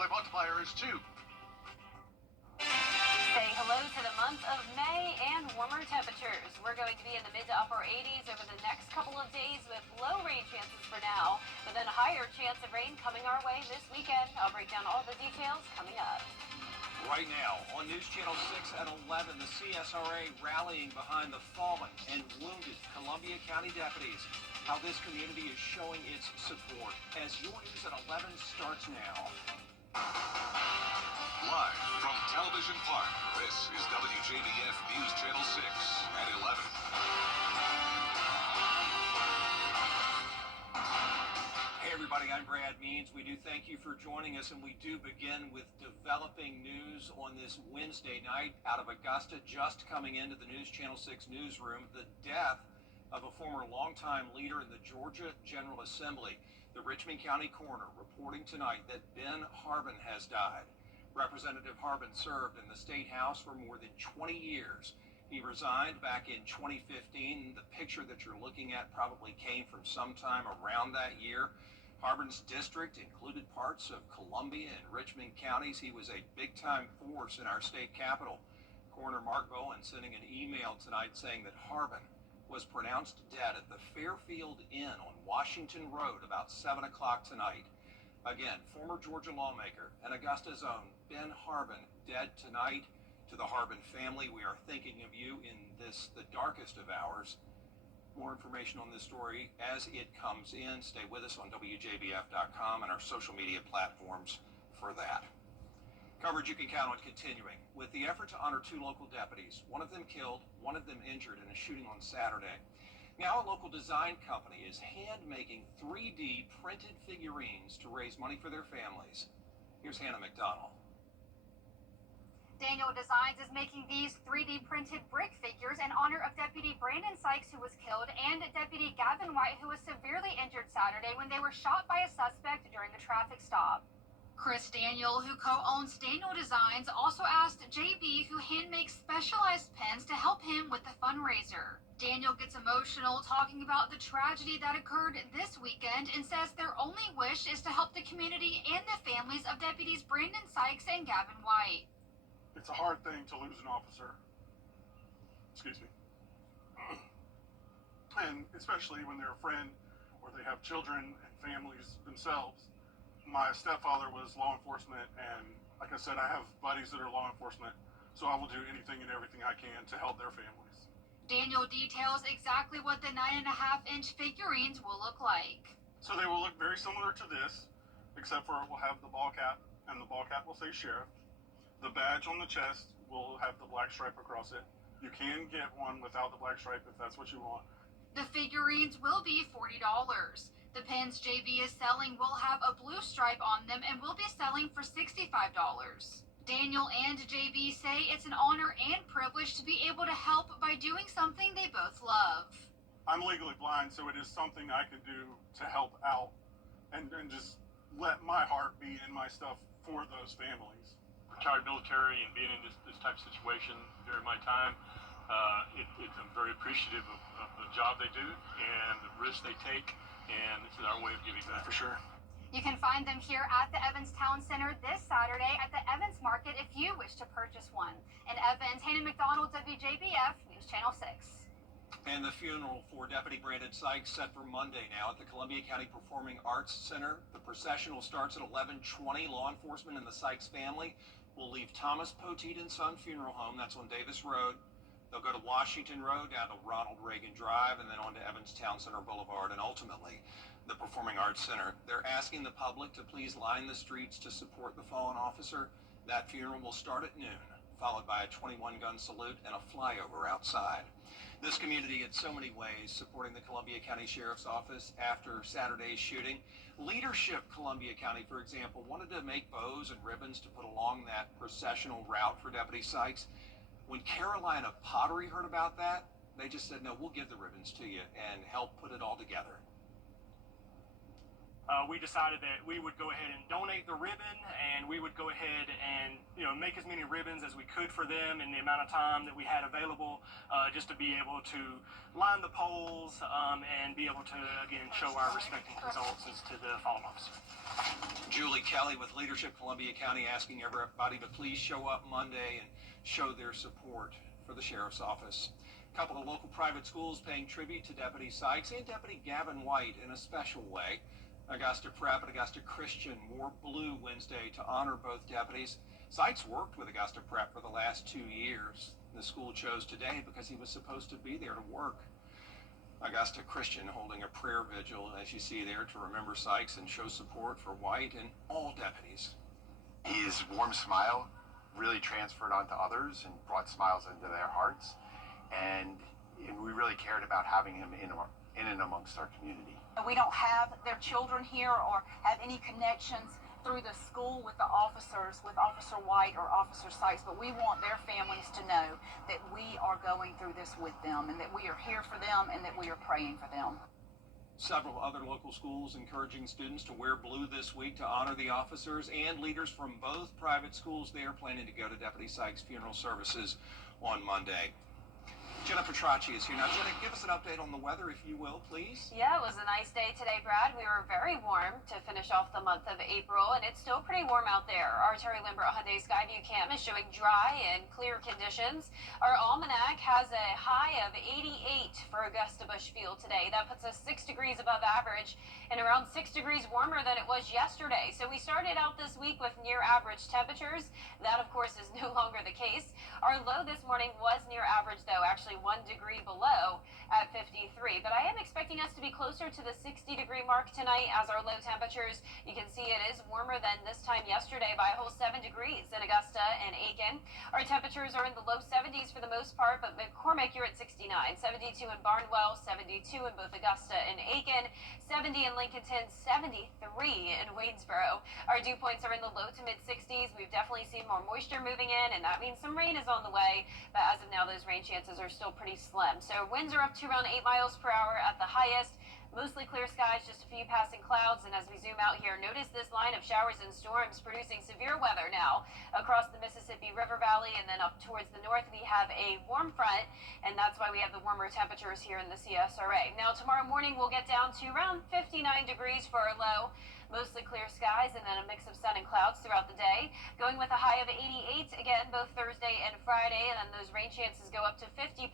multiply multiplier is 2. Saying hello to the month of May and warmer temperatures. We're going to be in the mid to upper 80s over the next couple of days with low rain chances for now, but then a higher chance of rain coming our way this weekend. I'll break down all the details coming up. Right now on News Channel 6 at 11, the CSRA rallying behind the fallen and wounded Columbia County deputies. How this community is showing its support as your news at 11 starts now. Live from Television Park, this is WJBF News Channel 6 at 11. Hey everybody, I'm Brad Means. We do thank you for joining us, and we do begin with developing news on this Wednesday night out of Augusta, just coming into the News Channel 6 newsroom, the death of a former longtime leader in the Georgia General Assembly. The Richmond County coroner reporting tonight that Ben Harbin has died. Representative Harbin served in the State House for more than 20 years. He resigned back in 2015. The picture that you're looking at probably came from sometime around that year. Harbin's district included parts of Columbia and Richmond counties. He was a big-time force in our state capital. Coroner Mark Bowen sending an email tonight saying that Harbin was pronounced dead at the Fairfield Inn on Washington Road about 7 o'clock tonight. Again, former Georgia lawmaker and Augusta's own Ben Harbin dead tonight. To the Harbin family, we are thinking of you in the darkest of hours. More information on this story as it comes in. Stay with us on WJBF.com and our social media platforms for that. Coverage you can count on continuing with the effort to honor 2 local deputies, one of them killed, one of them injured in a shooting on Saturday. Now a local design company is hand-making 3D printed figurines to raise money for their families. Here's Hannah McDonald. Daniel Designs is making these 3D printed brick figures in honor of Deputy Brandon Sykes, who was killed, and Deputy Gavin White, who was severely injured Saturday when they were shot by a suspect during a traffic stop. Chris Daniel, who co-owns Daniel Designs, also asked JB, who hand-makes specialized pens, to help him with the fundraiser. Daniel gets emotional talking about the tragedy that occurred this weekend and says their only wish is to help the community and the families of Deputies Brandon Sykes and Gavin White. It's a hard thing to lose an officer. Excuse me. And especially when they're a friend or they have children and families themselves. My stepfather was law enforcement, and like I said, I have buddies that are law enforcement, so I will do anything and everything I can to help their families. Daniel details exactly what the 9.5-inch figurines will look like. So they will look very similar to this, except for it will have the ball cap, and the ball cap will say sheriff. The badge on the chest will have the black stripe across it. You can get one without the black stripe if that's what you want. The figurines will be $40. The pins JB is selling will have a blue stripe on them and will be selling for $65. Daniel and JB say it's an honor and privilege to be able to help by doing something they both love. I'm legally blind, so it is something I can do to help out and just let my heart beat in my stuff for those families. Retired military and being in this type of situation during my time, I'm very appreciative of the job they do and the risk they take, and this is our way of giving back. For sure. You can find them here at the Evans Town Center this Saturday at the Evans Market if you wish to purchase one. In Evans, Hannah McDonald, WJBF, News Channel 6. And the funeral for Deputy Brandon Sykes set for Monday now at the Columbia County Performing Arts Center. The processional starts at 11:20. Law enforcement and the Sykes family will leave Thomas Poteet and Son Funeral Home. That's on Davis Road. They'll go to Washington Road, down to Ronald Reagan Drive, and then on to Evans Town Center Boulevard, and ultimately the Performing Arts Center. They're asking the public to please line the streets to support the fallen officer. That funeral will start at noon, followed by a 21-gun salute and a flyover outside. This community, in so many ways, supporting the Columbia County Sheriff's Office after Saturday's shooting. Leadership Columbia County, for example, wanted to make bows and ribbons to put along that processional route for Deputy Sykes. When Carolina Pottery heard about that, they just said, no, we'll give the ribbons to you and help put it all together. We decided that we would go ahead and donate the ribbon, and we would go ahead and, make as many ribbons as we could for them in the amount of time that we had available, just to be able to line the poles and be able to, again, show our respect and condolences to the fallen officer. Julie Kelly with Leadership Columbia County asking everybody to please show up Monday and show their support for the sheriff's office. A couple of local private schools paying tribute to Deputy Sykes and Deputy Gavin White in a special way. Augusta Prep and Augusta Christian wore blue Wednesday to honor both deputies. Sykes worked with Augusta Prep for the last 2 years. The school chose today because he was supposed to be there to work. Augusta Christian holding a prayer vigil, as you see there, to remember Sykes and show support for White and all deputies. His warm smile really transferred onto others and brought smiles into their hearts. And we really cared about having him in and amongst our community. We don't have their children here or have any connections through the school with the officers, with Officer White or Officer Sykes, but we want their families to know that we are going through this with them and that we are here for them and that we are praying for them. Several other local schools encouraging students to wear blue this week to honor the officers, and leaders from both private schools there planning to go to Deputy Sykes' funeral services on Monday. Jenna Petracci is here now. Jenna, give us an update on the weather, if you will, please. Yeah, it was a nice day today, Brad. We were very warm to finish off the month of April, and it's still pretty warm out there. Our Terry Lambert Hyundai Skyview Cam is showing dry and clear conditions. Our almanac has a high of 88 for Augusta Bushfield today. That puts us 6 degrees above average and around 6 degrees warmer than it was yesterday. So we started out this week with near average temperatures. That, of course, is no longer the case. Our low this morning was near average, though, actually 1 degree below at 53. But I am expecting us to be closer to the 60-degree mark tonight as our low temperatures. You can see it is warmer than this time yesterday by a whole 7 degrees in Augusta and Aiken. Our temperatures are in the low 70s for the most part, but McCormick, you're at 69, 72 in Barnwell, 72 in both Augusta and Aiken, 70 in Lincolnton, 73 in Waynesboro. Our dew points are in the low to mid 60s. We've definitely seen more moisture moving in, and that means some rain is on the way. But as of now, those rain chances are still pretty slim. So winds are up to around 8 miles per hour at the highest. Mostly clear skies, just a few passing clouds. And as we zoom out here, notice this line of showers and storms producing severe weather now across the Mississippi River Valley, and then up towards the north we have a warm front, and that's why we have the warmer temperatures here in the CSRA. Now tomorrow morning we'll get down to around 59 degrees for our low. Mostly clear skies and then a mix of sun and clouds throughout the day. Going with a high of 88 again both Thursday and Friday, and then those rain chances go up to 50%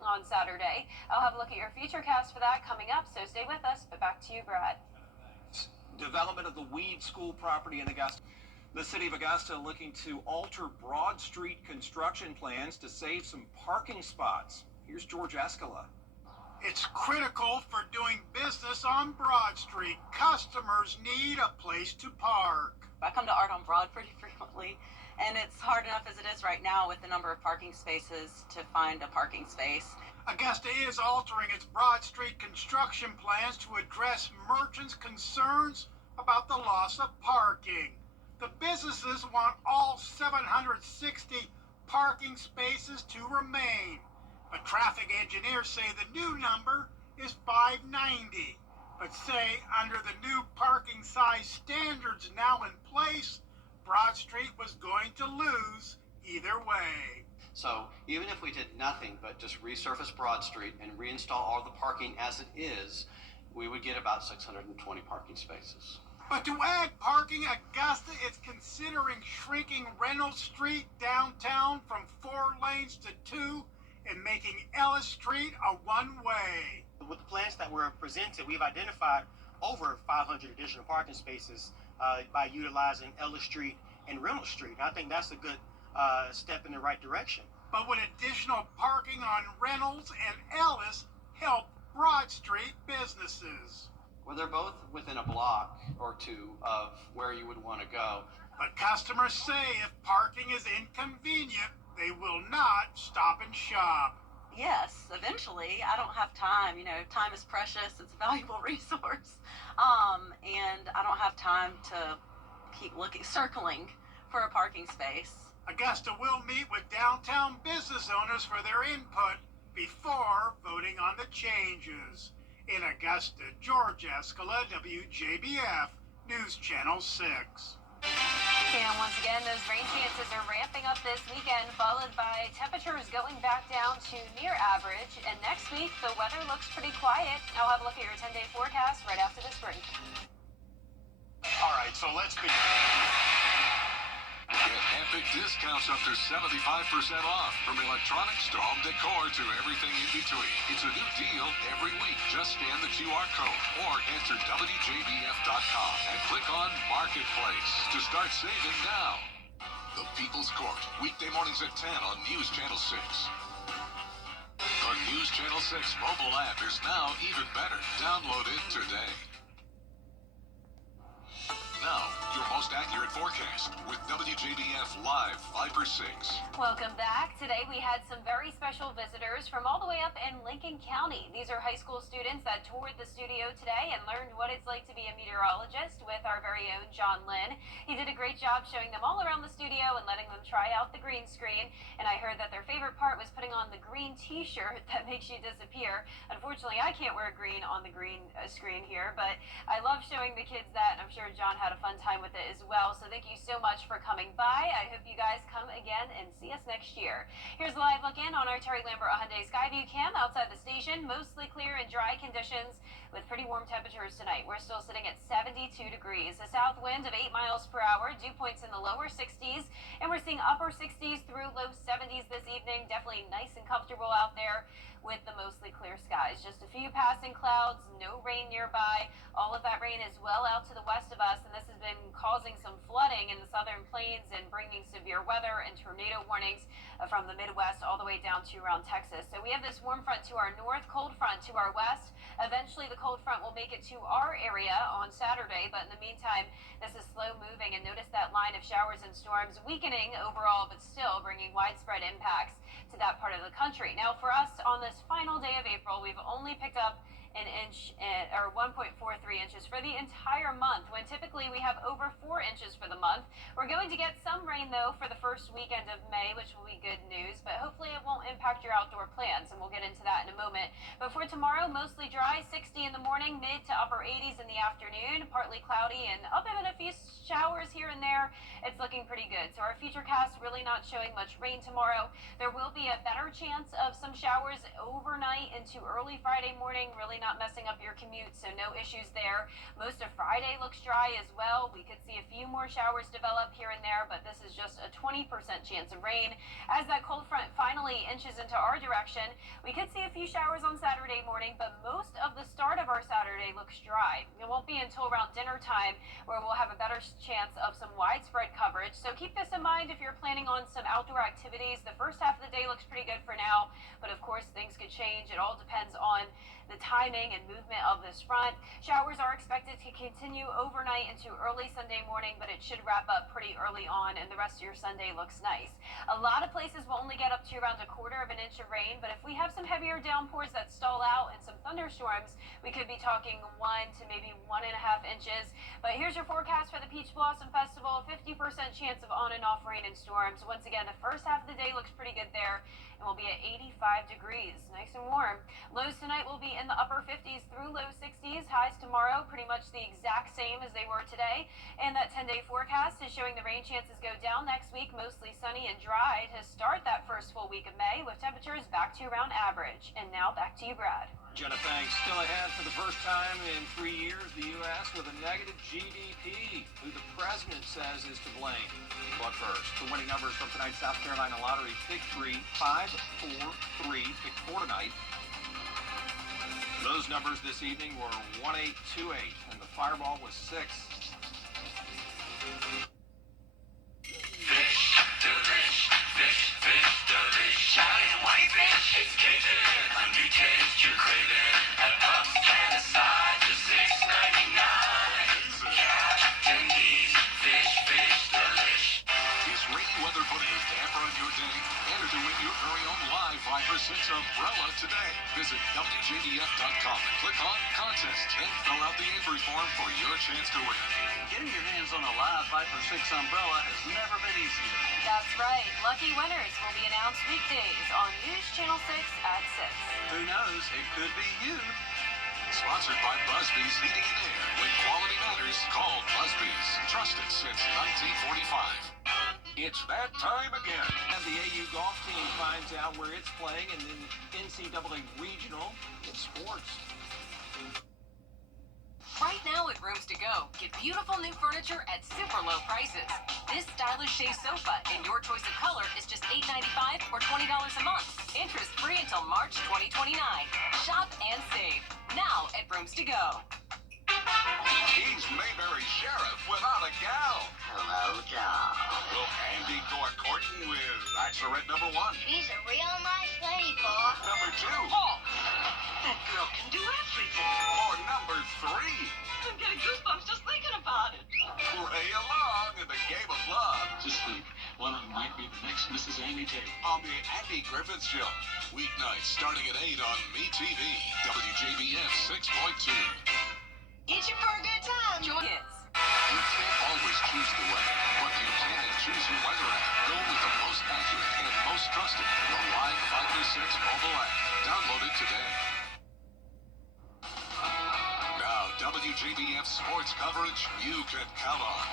on Saturday. I'll have a look at your futurecast for that coming up, so stay with us. But back to you, Brad. Development of the Weed School property in Augusta. The city of Augusta looking to alter Broad Street construction plans to save some parking spots. Here's George Escala. It's critical for doing business on Broad Street. Customers need a place to park. I come to Art on Broad pretty frequently, and it's hard enough as it is right now with the number of parking spaces to find a parking space. Augusta is altering its Broad Street construction plans to address merchants' concerns about the loss of parking. The businesses want all 760 parking spaces to remain. But traffic engineers say the new number is 590. But say under the new parking size standards now in place, Broad Street was going to lose either way. So even if we did nothing but just resurface Broad Street and reinstall all the parking as it is, we would get about 620 parking spaces. But to add parking, Augusta is considering shrinking Reynolds Street downtown from 4 lanes to 2 and making Ellis Street a one-way. With the plans that were presented, we've identified over 500 additional parking spaces by utilizing Ellis Street and Reynolds Street. I think that's a good step in the right direction. But would additional parking on Reynolds and Ellis help Broad Street businesses? Well, they're both within a block or two of where you would want to go. But customers say if parking is inconvenient, they will not stop and shop. Yes, eventually. I don't have time. Time is precious. It's a valuable resource. And I don't have time to keep circling for a parking space. Augusta will meet with downtown business owners for their input before voting on the changes. In Augusta, George Escala, WJBF, News Channel 6. And once again, those rain chances are ramping up this weekend, followed by temperatures going back down to near average. And next week, the weather looks pretty quiet. I'll have a look at your 10-day forecast right after this break. All right, so let's begin. Get epic discounts up to 75% off. From electronics to home decor to everything in between. It's a new deal every week. Just scan the QR code or enter WJBF.com and click on Marketplace to start saving now. The People's Court, weekday mornings at 10 on News Channel 6. The News Channel 6 mobile app is now even better. Download it today. Now, your most accurate forecast with WJBF Live 5/6. Welcome back. Today we had some very special visitors from all the way up in Lincoln County. These are high school students that toured the studio today and learned what it's like to be a meteorologist with our very own John Lynn. He did a great job showing them all around the studio and letting them try out the green screen. And I heard that their favorite part was putting on the green t-shirt that makes you disappear. Unfortunately, I can't wear green on the green screen here, but I love showing the kids that, and I'm sure John had a fun time with it as well. So thank you so much for coming by. I hope you guys come again and see us next year. Here's a live look in on our Terry Lambert Hyundai Skyview cam outside the station. Mostly clear and dry conditions with pretty warm temperatures tonight. We're still sitting at 72 degrees. A south wind of 8 miles per hour. Dew points in the lower 60s. And we're seeing upper 60s through low 70s this evening. Definitely nice and comfortable out there with the mostly clear skies. Just a few passing clouds, no rain nearby. All of that rain is well out to the west of us, and this has been causing some flooding in the southern plains and bringing severe weather and tornado warnings from the Midwest all the way down to around Texas. So we have this warm front to our north, cold front to our west. Eventually the cold front will make it to our area on Saturday, but in the meantime, this is slow moving, and notice that line of showers and storms weakening overall, but still bringing widespread impacts to that part of the country. Now for us on this final day of April, we've only picked up an inch or 1.43 inches for the entire month, when typically we have over 4 inches for the month. We're going to get some rain though for the first weekend of May, which will be good news, but hopefully it won't impact your outdoor plans, and we'll get into that in a moment. But for tomorrow, mostly dry, 60 in the morning, mid to upper 80s in the afternoon, partly cloudy, and other than a few showers here and there, it's looking pretty good. So our futurecast really not showing much rain tomorrow. There will be a better chance of some showers overnight into early Friday morning, really not messing up your commute, so no issues there. Most of Friday looks dry as well. We could see a few more showers develop here and there, but this is just a 20% chance of rain. As that cold front finally inches into our direction, we could see a few showers on Saturday morning, but most of the start of our Saturday looks dry. It won't be until around dinner time where we'll have a better chance of some widespread coverage. So keep this in mind if you're planning on some outdoor activities. The first half of the day looks pretty good for now, but of course things could change. It all depends on the timing and movement of this front. Showers are expected to continue overnight into early Sunday morning, but it should wrap up pretty early on, and the rest of your Sunday looks nice. A lot of places will only get up to around 1/4 of an inch of rain, but if we have some heavier downpours that stall out and some thunderstorms, we could be talking 1 to maybe 1.5 inches. But here's your forecast for the Peach Blossom Festival. 50% chance of on and off rain and storms. Once again, the first half of the day looks pretty good there, and we'll be at 85 degrees. Nice and warm. Lows tonight will be in the upper 50s through low 60s. Highs tomorrow pretty much the exact same as they were today. And that 10-day forecast is showing the rain chances go down next week, mostly sunny and dry to start that first full week of May, with temperatures back to around average. And now back to you, Brad. Jenna, thanks. Still ahead for the first time in 3 years, the U.S. with a negative GDP, who the president says is to blame. But first, the winning numbers from tonight's South Carolina Lottery. Pick 3, 5, 4, 3. Pick 4 tonight. Those numbers this evening were 1828, and the fireball was 6. Giant white fish, it's cajun. A new taste you're craving. At Puffs and a side to $6.99. Captain D's fish delish. Is rainy weather putting a damper on your day? Enter to win your very own live 5/6 umbrella today. Visit WJBF.com and click on Contest and fill out the entry form for your chance to win. Getting your hands on a live 5/6 umbrella has never been easier. That's right. Lucky winners will be announced weekdays on News Channel 6 at 6. Who knows? It could be you. Sponsored by Busby's Heating and Air. When quality matters, call Busby's. Trusted since 1945. It's that time again. And the AU golf team finds out where it's playing in the NCAA regional in sports. Right now at Rooms to Go, get beautiful new furniture at super low prices. This stylish chaise sofa in your choice of color is just $8.95 or $20 a month. Interest free until March 2029. Shop and save now at Rooms to Go. He's Mayberry's sheriff without a gal. Hello, John. Will Andy go a courting with Bachelorette number 1? She's a real nice lady, Paul. Number 2? Paul, that girl can do everything. Or number 3? I'm getting goosebumps just thinking about it. Play along in the game of love. Just think, one of them might be the next Mrs. Andy Tate. On the Andy Griffith Show. Weeknights starting at 8 on MeTV. WJBF 6.2. It's your for a good time. Join kids. You can't always choose the weather, but you can choose your weather app. Go with the most accurate and most trusted, the Live 536 mobile app. Download it today. Now, WJBF sports coverage you can count on.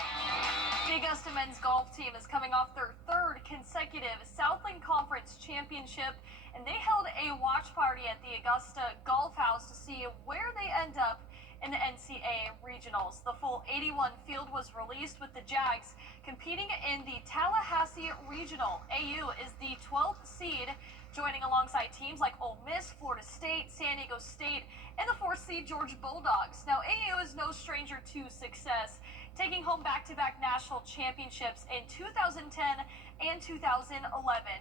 The Augusta men's golf team is coming off their third consecutive Southland Conference championship, and they held a watch party at the Augusta Golf House to see where they end up in the NCAA regionals. The full 81 field was released with the Jags competing in the Tallahassee Regional. AU is the 12th seed, joining alongside teams like Ole Miss, Florida State, San Diego State, and the 4th seed Georgia Bulldogs. Now, AU is no stranger to success, taking home back-to-back national championships in 2010 and 2011.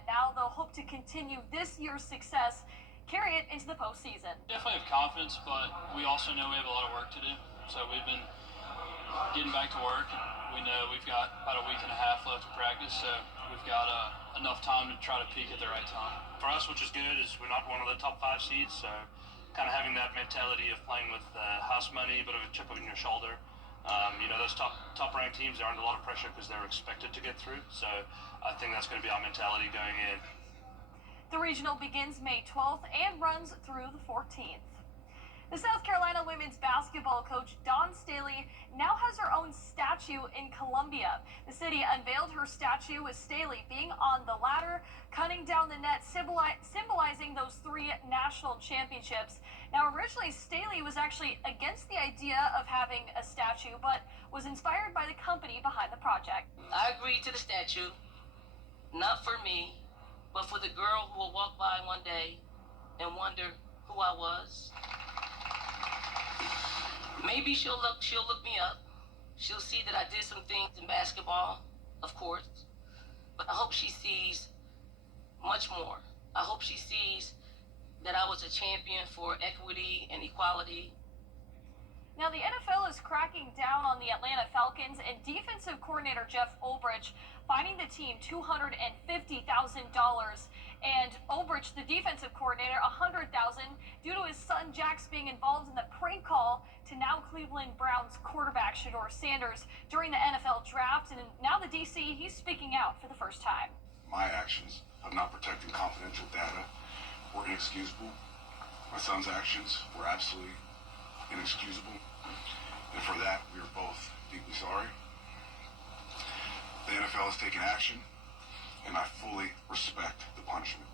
Now they'll hope to continue this year's success, carry it into the postseason. Definitely have confidence, but we also know we have a lot of work to do. So we've been getting back to work, and we know we've got about a week and a half left of practice, so we've got enough time to try to peak at the right time. For us, which is good, is we're not one of the top 5 seeds, so kind of having that mentality of playing with house money, but of a chip on your shoulder. Those top-ranked teams are under a lot of pressure because they're expected to get through, so I think that's going to be our mentality going in. The regional begins May 12th and runs through the 14th. The South Carolina women's basketball coach Dawn Staley now has her own statue in Columbia. The city unveiled her statue with Staley being on the ladder, cutting down the net, symbolizing those 3 national championships. Now, originally, Staley was actually against the idea of having a statue, but was inspired by the company behind the project. I agreed to the statue, not for me, but for the girl who will walk by one day and wonder who I was. Maybe she'll look me up. She'll see that I did some things in basketball, of course, but I hope she sees much more. I hope she sees that I was a champion for equity and equality. Now, the NFL is cracking down on the Atlanta Falcons, and defensive coordinator Jeff Ulbrich fining the team $250,000, and Ulbrich, the defensive coordinator, $100,000 due to his son Jax being involved in the prank call to now Cleveland Browns quarterback Shedeur Sanders during the NFL draft. And now the DC, he's speaking out for the first time. My actions of not protecting confidential data were inexcusable. My son's actions were absolutely inexcusable. And for that, we are both deeply sorry. The NFL has taken action, and I fully respect the punishment.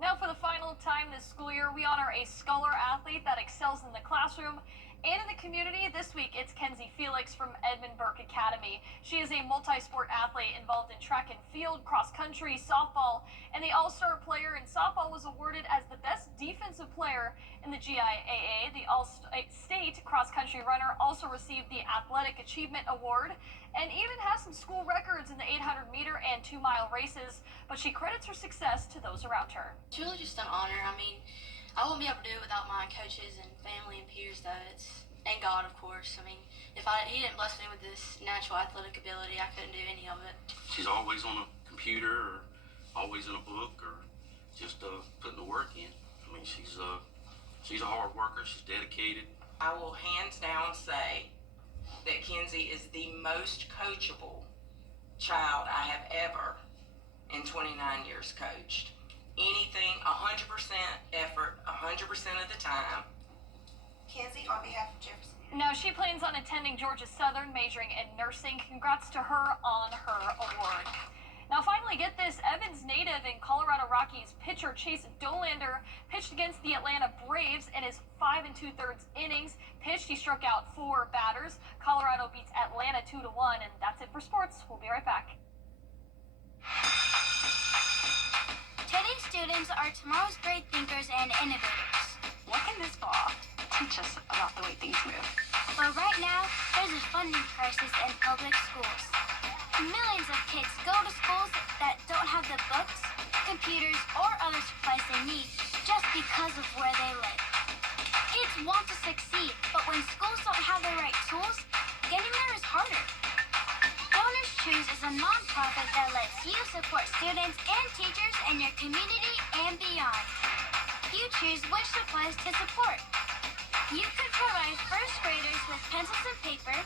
Now, for the final time this school year, we honor a scholar athlete that excels in the classroom and in the community. This week, it's Kenzie Felix from Edmund Burke Academy. She is a multi-sport athlete involved in track and field, cross country, softball, and the all-star player in softball was awarded as the best defensive player in the GIAA. The all-state cross-country runner also received the Athletic Achievement Award and even has some school records in the 800-meter and 2-mile races, but she credits her success to those around her. It's really just an honor. I mean, I wouldn't be able to do it without my coaches and family and peers, though. And God, of course. I mean, if he didn't bless me with this natural athletic ability, I couldn't do any of it. She's always on a computer or always in a book or just putting the work in. I mean, she's a hard worker. She's dedicated. I will hands down say that Kenzie is the most coachable child I have ever in 29 years coached. Anything, 100% effort, 100% of the time. Kenzie, on behalf of Jefferson Now, she plans on attending Georgia Southern, majoring in nursing. Congrats to her on her award. Now, finally, get this. Evans native and Colorado Rockies pitcher Chase Dolander pitched against the Atlanta Braves in his 5 2/3 innings. He struck out 4 batters. Colorado beats Atlanta 2-1, and that's it for sports. We'll be right back. Today's students are tomorrow's great thinkers and innovators. What can this ball teach us about the way things move? But right now, there's a funding crisis in public schools. Millions of kids go to schools that don't have the books, computers, or other supplies they need just because of where they live. Kids want to succeed, but when schools don't have the right tools, getting there is harder. Donors Choose is a nonprofit that lets you support students and teachers in your community and beyond. You choose which supplies to support. You could provide first graders with pencils and paper,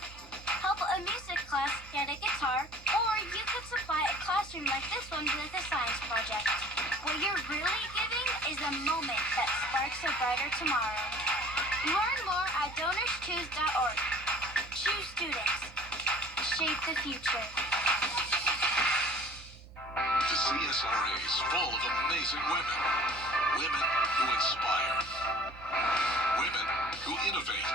help a music class get a guitar, or you could supply a classroom like this one with a science project. What you're really giving is a moment that sparks a brighter tomorrow. Learn more at DonorsChoose.org. Choose students. Shape the future. The CSRA is full of amazing women. Women who inspire. Women who innovate.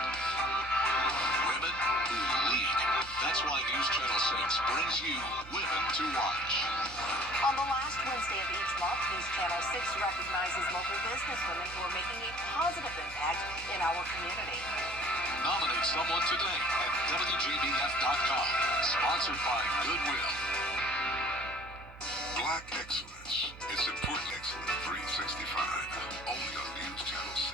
Women who lead. That's why News Channel 6 brings you Women to Watch. On the last Wednesday of each month, News Channel 6 recognizes local businesswomen who are making a positive impact in our community. Nominate someone today at WJBF.com. Sponsored by Goodwill. Black excellence. It's important excellence 365. Only on News Channel 6.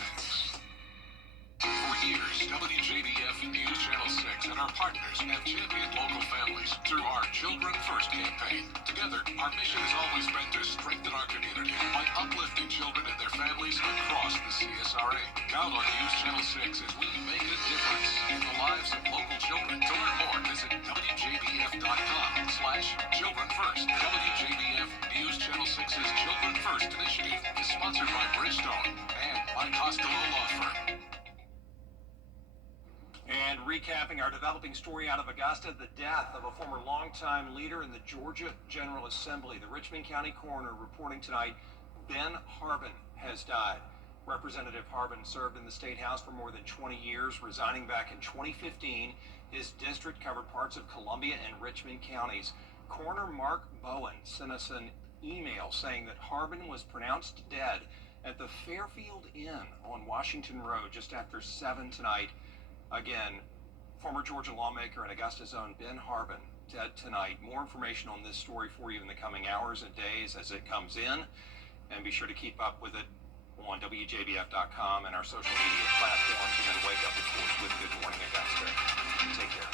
For years, WJBF and News Channel 6 and our partners have championed local families through our Children First campaign. Together, our mission has always been to strengthen our community by uplifting children and their families across the CSRA. Count on News Channel 6 as we make a difference in the lives of local children. To learn more, visit WJBF.com/Children First. WJBF News Channel 6's Children First initiative is sponsored by Bridgestone and by Costello Law Firm. And recapping our developing story out of Augusta, the death of a former longtime leader in the Georgia General Assembly. The Richmond County coroner reporting tonight, Ben Harbin has died. Representative Harbin served in the State House for more than 20 years, resigning back in 2015. His district covered parts of Columbia and Richmond counties. Coroner Mark Bowen sent us an email saying that Harbin was pronounced dead at the Fairfield Inn on Washington Road just after 7 tonight. Again, former Georgia lawmaker and Augusta zone Ben Harbin dead tonight. More information on this story for you in the coming hours and days as it comes in. And be sure to keep up with it on WJBF.com and our social media platforms. And then wake up, of course, with Good Morning Augusta. Take care.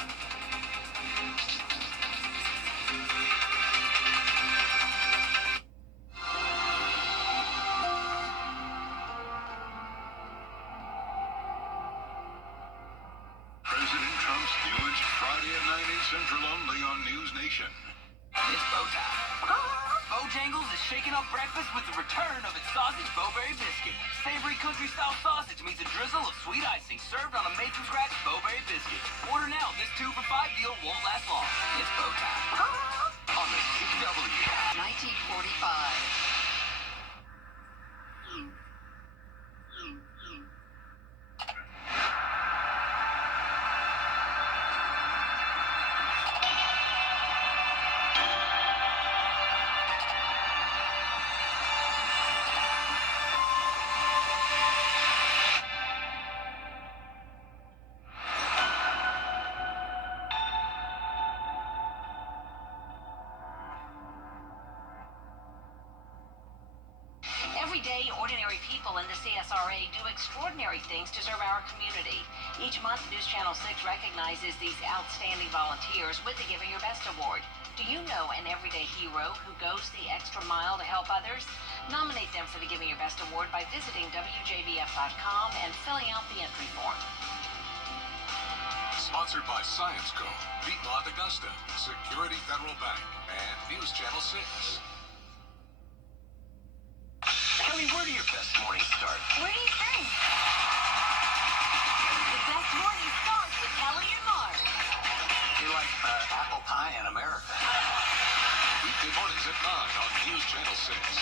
President Trump's speech Friday at 9, 8 Central only on News Nation. It's bow time. Bojangles is shaking up breakfast with the return of its sausage Bowberry biscuit. Savory country-style sausage meets a drizzle of sweet icing served on a made-from-scratch Bowberry biscuit. Order now. This 2 for $5 deal won't last long. It's bow time. On the CW. 1945. Everyday, ordinary people in the CSRA do extraordinary things to serve our community. Each month, News Channel 6 recognizes these outstanding volunteers with the Giving Your Best Award. Do you know an everyday hero who goes the extra mile to help others? Nominate them for the Giving Your Best Award by visiting WJBF.com and filling out the entry form. Sponsored by Science Co., Piedmont Augusta, Security Federal Bank, and News Channel 6. Kelly, where do your best mornings start? Where do you think? The best morning starts 6.